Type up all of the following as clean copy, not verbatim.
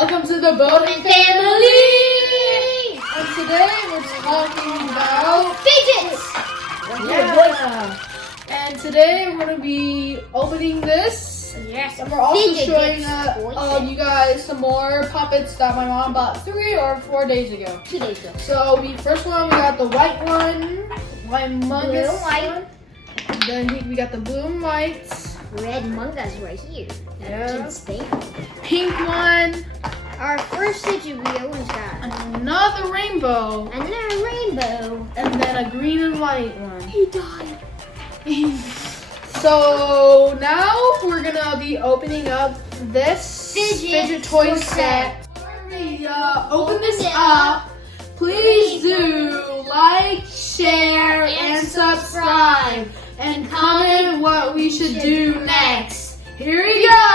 Welcome to the boredom family! And today we're talking about fidgets! Yeah! And today we're going to be opening this. Yes, and we're also fidget showing toys. you guys some more puppets that my mom bought 3 or 4 days ago. 2 days ago. So first one, we got the white one. Humongous Blue and white. one. Then we got the blue and white. Red mangas right here. Yeah. Stain. Pink one. Our first fidget we always got. Another rainbow. And then a rainbow. And then a green and white one. He died. So now we're gonna be opening up this fidget toy set. Before we open this up, please do like, share, and subscribe. And comment what we should do next. Here we go!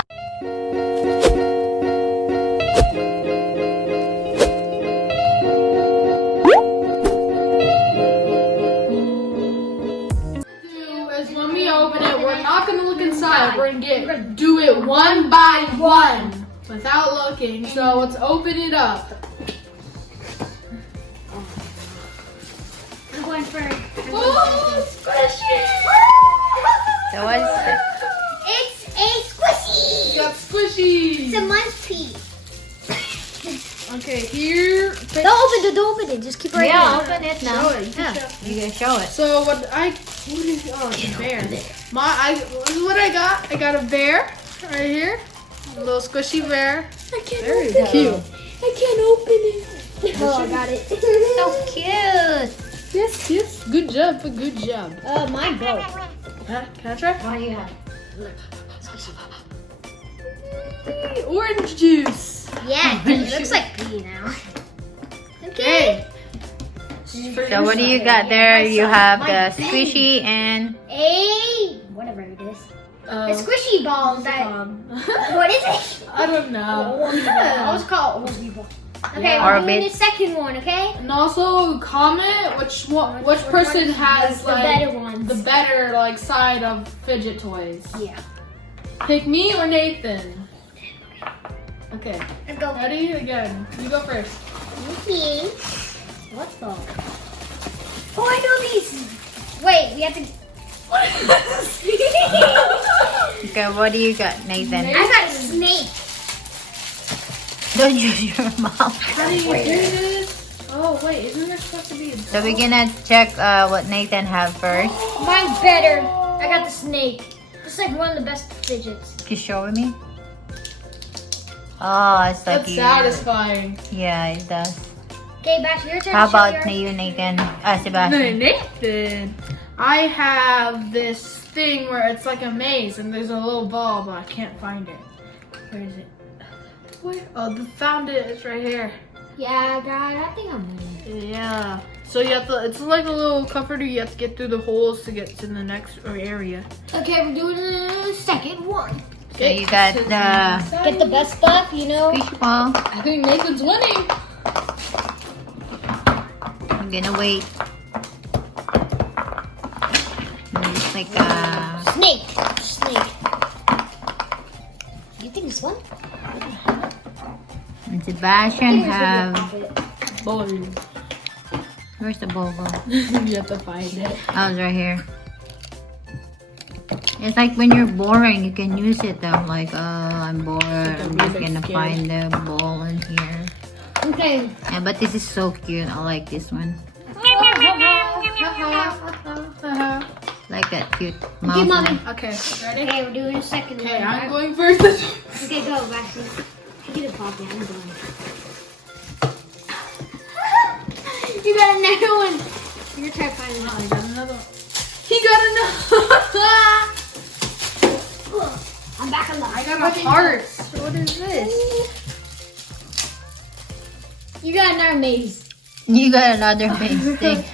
When we open it, we're not gonna look inside. We're gonna do it one by one without looking. So let's open it up. I'm going first. Oh, squishy! So what's this? It's a squishy. We got squishy. It's a munchie. Okay, here. Don't open it. Just keep it right Yeah, there. open it now. Show it. You can show. You can show it. So what is oh, it's a bear. This is what I got. I got a bear right here. A little squishy bear. I can't Very open cute. it. I can't open it. Oh, I got it. So cute. Yes, yes. Good job. Good job. Mine broke. Huh? Can I try? What do you have? Orange juice. Yeah, it looks like pee now. Okay. So what do you got there? You have the squishy and Whatever it is. The The squishy balls that. What is it? I don't know. I was called Orby ball. Okay, Yeah. we're doing Orbit. the second one, okay? And also comment which person has the like better ones. the better like side of fidget toys. Yeah. Pick me or Nathan. Okay. Let's go. Ready? Again. You go first. Okay. Let's go. Oh, I know these. Wait, we have to. okay, what do you got, Nathan? I got a snake. Don't use your mouth. How do you do this? Oh wait, isn't there supposed to be a So we're gonna check what Nathan have first. Mine's better. I got the snake. It's like one of the best fidgets. Can you show me? Oh, it's like That's satisfying. Yeah, it does. Okay, back to your turn. How to show about your- you, Nathan? Sebastian. No, Nathan. I have this thing where it's like a maze and there's a little ball, but I can't find it. Where is it? Where? Oh, found it. It's right here. Yeah, God, I think I'm winning. Yeah. So you have to. It's like a little comforter. You have to get through the holes to get to the next area. Okay, we're doing the second one. So you got the Get the best stuff, you know. fish ball. I think Nathan's winning. I'm gonna wait. It's like a Snake. You think this one? and Sebastian have. Ball. Where's the ball? You have to find it. Oh, it's right here. It's like when you're boring, you can use it though. Like, I'm bored. I'm just gonna find the ball in here. Okay. Yeah, but this is so cute. I like this one. Like that cute mouse. Okay, mommy. Okay, ready? Okay, we're doing the second Okay, one. I'm going first. Okay, go, Baxter. Get it, Poppy. I'm going. You got another one. You're trying to find I it. got another one. He got another. I'm back alive. I got a heart. What is this? You got another maze. You got another big stick.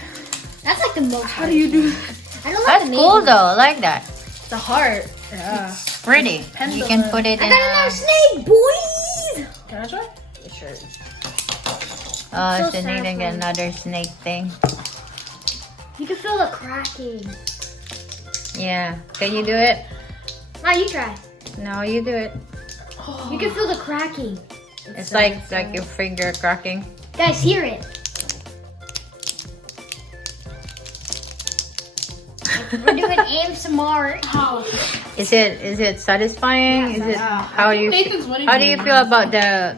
That's like the most. How do you do that? I don't like That's the cool maze. though. I like that. The heart. Yeah. Pretty. You can put it I in. got another snake, boys. Can I try? Sure. Oh, So so Nathan satisfying. get another snake thing. You can feel the cracking. Yeah. Can you do it? Now you try. No, you do it. You can feel the cracking. It's like your finger cracking. Guys, hear it. We're doing ASMR. Oh. Is it satisfying? Is it how do you feel about the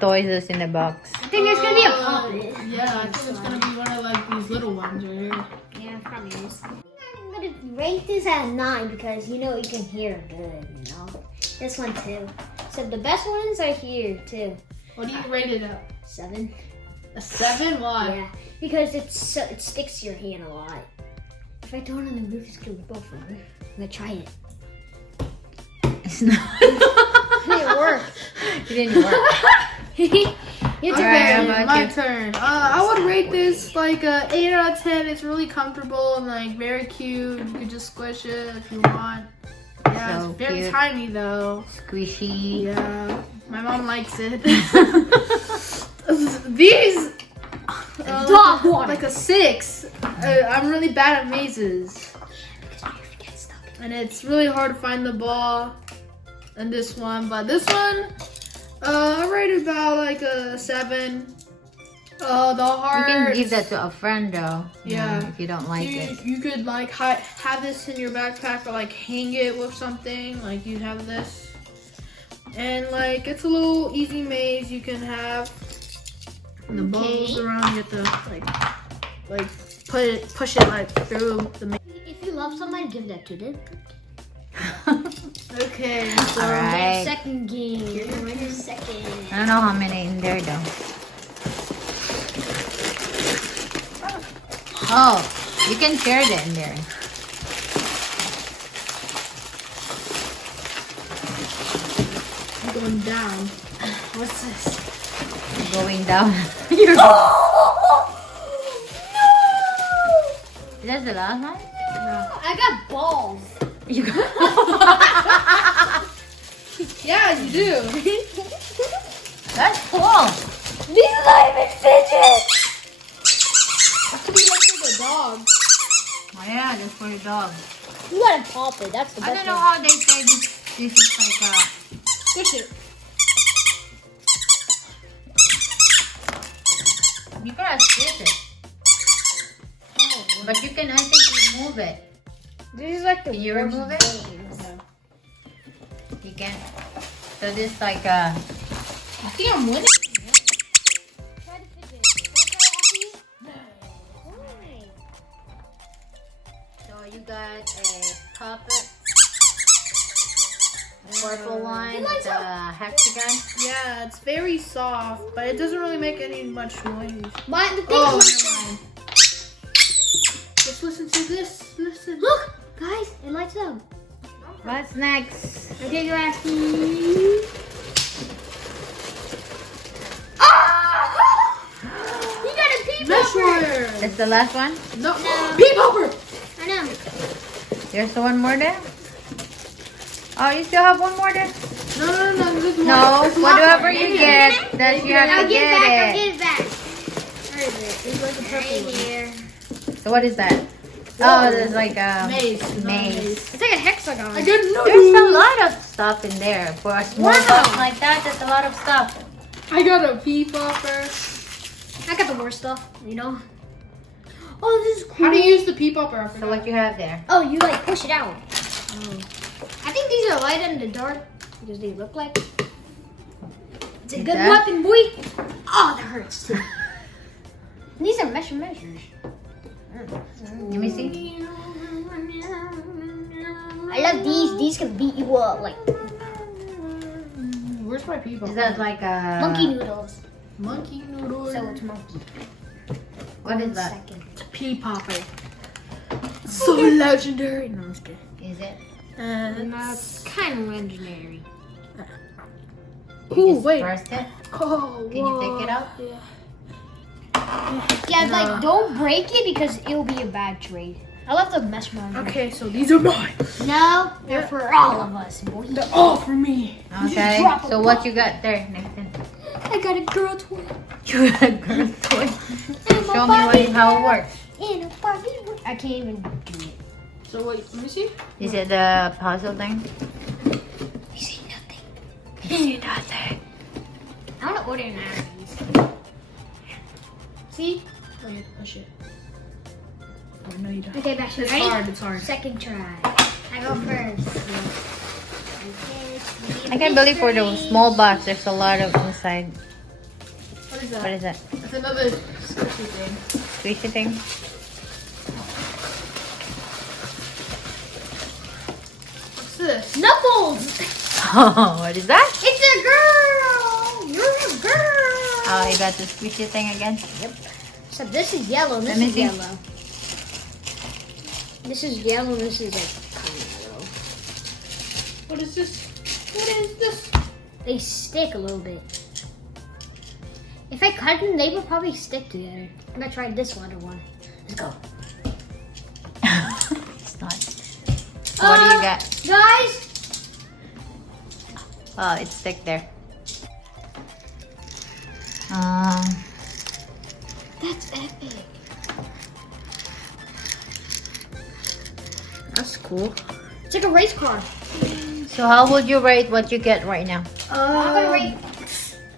toys that's in the box? I think there's gonna be a puppet. Yeah, I think it's gonna be one of like these little ones right here. Yeah, probably is. I'm gonna rate this at 9 because you know you can hear good, you know? This one too. So the best ones are here too. What do you rate it at? 7. A 7? Why? Yeah, because it sticks to your hand a lot. If I throw it on the roof, it's gonna rip off on me. I'm gonna try it. It's not. It didn't work. It didn't work. It's Okay, my turn. I would rate this like a 8 out of 10. It's really comfortable and like very cute. You could just squish it if you want. Yeah, So it's very cute. tiny though. Squishy. Yeah, my mom likes it. These, dog water. like a 6. I'm really bad at mazes, and it's really hard to find the ball in this one. But this one, I rated about like a 7. The heart. You can give that to a friend though. Yeah. If you don't like it. You could like have this in your backpack or like hang it with something. Like you have this, and like it's a little easy maze you can have. And the balls around, you have to like push it like through the maze. If you love somebody, give that to them. Okay, so Alright. Second game. Second. I don't know how many in there though. Oh, you can share that in there. I'm going down. What's this? Going down. You're No! Is that the last one? I got balls. You got. Yeah, you do. That's cool. These are not even fidgets. That's what you like for the dog. Oh yeah, that's for the dog. You gotta pop it. That's the I best don't know one. how they say this. This is like Push it. you gotta split it, but you can I think remove it. This is like the Can you worst remove it? games. You can. So this like I think I'm winning. Try the fidget. Why? So you got a puppet, purple one, It lights the hexagon. Yeah, it's very soft, but it doesn't really make any much noise. The thing Oh, is, never mind. Just listen to this. Listen. look, guys, it lights up. What's next? Okay, guys. You got a peep Mesh over. wire. That's the last one. No. Peep over. I know. There's one more there. Oh, you still have one more there? No. There's more. No, There's more. whatever you get, that you have I'll to get it back. I'll get it. get it back. Where is it? It's like a purple Right one. here. So what is that? Oh, there's like a Maze. maze. It's like a hexagon. I got no. There's a lot of stuff in there. For a small Wow. box like that, that's a lot of stuff. I got a peep popper. I got the worst stuff, you know. Oh, this is cool. How do you use the peep popper? I So forgot. what you have there? Oh, you like push it out. I think these are light in the dark because they look like. It's a Is good that- weapon, boy. Oh, that hurts too. These are measures. Let me see. I love these. These can beat you up like Where's my peep popper? Is that like a monkey noodles. monkey noodle? So it's monkey. What is that? Second. It's a peep popper. So legendary. No, I'm just kidding. Is it? That's kind of legendary. You Ooh, just wait. burst it? Oh, Can you take it out? Yeah. Yeah, like don't break it because it'll be a bad trade. I love the mesh one. Okay, so these are mine. No, they're for all of us, boy. They're all for me. Okay. drop a So what you got there, Nathan? I got a girl toy. You got a girl toy. And Show me how it works. In a Barbie. I can't even do it. So wait, let me see. Is it the puzzle thing? I see nothing. You see nothing. I don't ordinaries. See? Wait, push it. Oh, no, you don't. Okay, Bastion, It's ready? hard, it's hard. Second try. I go first. I can't believe for the small box, there's a lot of inside. What is that? What is that? It's another squishy thing. Squishy thing? What's this? Knuckles! Oh, what is that? It's a girl! You're a girl! Oh, you got the squishy thing again? Yep. So this is yellow, and Let this me is see. yellow. This is yellow, and this is like kind of yellow. What is this? What is this? They stick a little bit. If I cut them, they would probably stick together. I'm gonna try this other one. Let's go. It's not. So what do you got? Guys! Oh, it's stick there. That's epic. That's cool. It's like a race car. So how would you rate what you get right now? I'm gonna rate.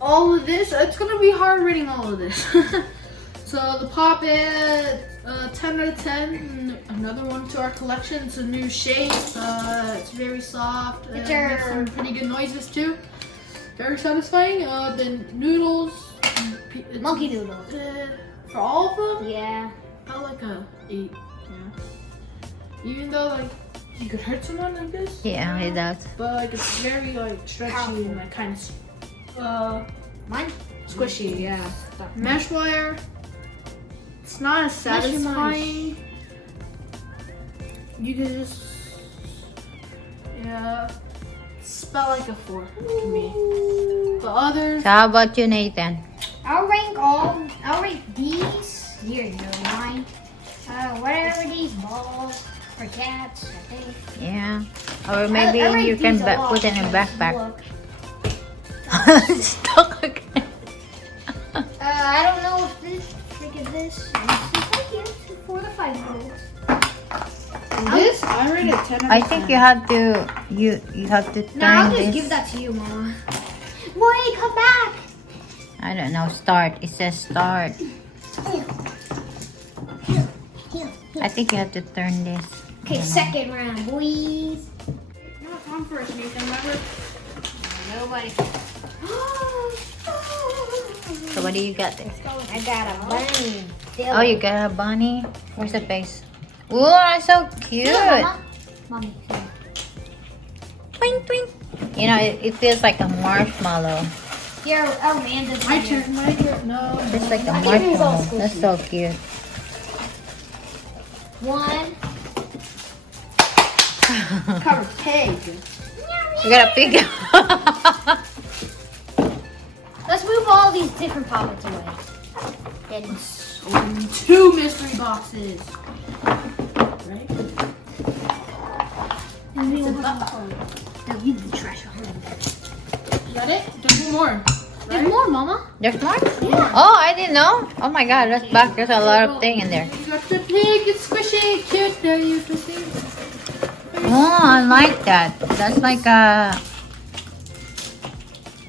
All of this. It's gonna be hard reading all of this. So the pop it 10 out of 10. Another one to our collection. It's a new shape. It's very soft. It makes some pretty good noises too. Very satisfying. The noodles. Monkey noodles. For all of them, Yeah. about like a 8. Yeah. Even though like you could hurt someone like this. Yeah, it does. But like it's very like stretchy and like kind of Mine? squishy. Yeah. Mesh wire. It's not as satisfying. You could just spell like a 4 to me. But others. So how about you, Nathan? I'll rank these. Here you go, mine. Whatever these balls or cats, I think. Yeah. Or maybe I rank you can these a lot put it in a because backpack. look. Stuck again. I don't know if this, look at this. This is like it for the 5-year-olds. This I rated 10 out of 10. I think you have to turn No, I'll just this. give that to you, Mama. Boy, come back. I don't know. Start. It says start. I think you have to turn this. Okay, second round, boys. No, Tom first, Nathan. Remember? Nobody. So what do you got there? I got a bunny. Oh, you got a bunny. Where's the face? Ooh, that's so cute. Mommy. Twink, twink. You know, it feels like a marshmallow. Here, Amanda's My turn. My turn. No. It's like a I think it's all marshmallow. That's so cute. One. Cover pig. You got a pig. Let's move all these different pockets away. Then 2 mystery boxes. Right? They'll leave the trash on. Is that it? There's more. There's more, Mama. There's more? Yeah. Oh, I didn't know. Oh my god, that's back. There's a lot of thing in there. You got the pig. It's squishy. Cute. There you can see. Oh, I like that. That's like a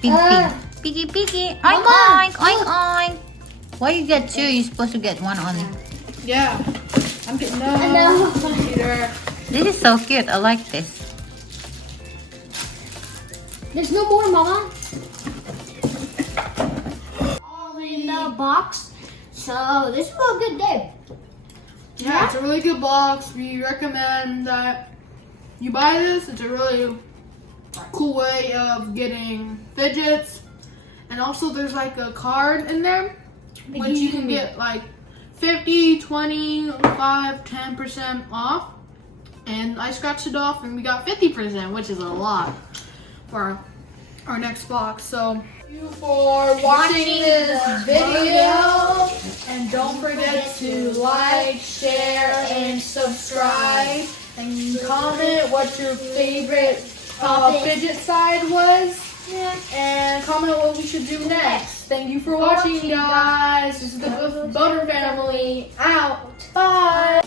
pig pig. Piggy piggy. Oink Mama, oink oink oink. Why you get 2? You're supposed to get 1 only. Yeah. I'm getting No. Peter. This is so cute. I like this. There's no more, Mama. All in the box. So this was a good day. Yeah, it's a really good box. We recommend that you buy this. It's a really cool way of getting fidgets. And also there's like a card in there, which you can get like 50, 20, 5, 10% off. And I scratched it off and we got 50%, which is a lot for our next box. So thank you for watching this video. And don't forget to like, share, and subscribe. And comment what your favorite fidget side was. And comment what we should do next. Thank you for watching, guys. This is the Butter Family out. Bye.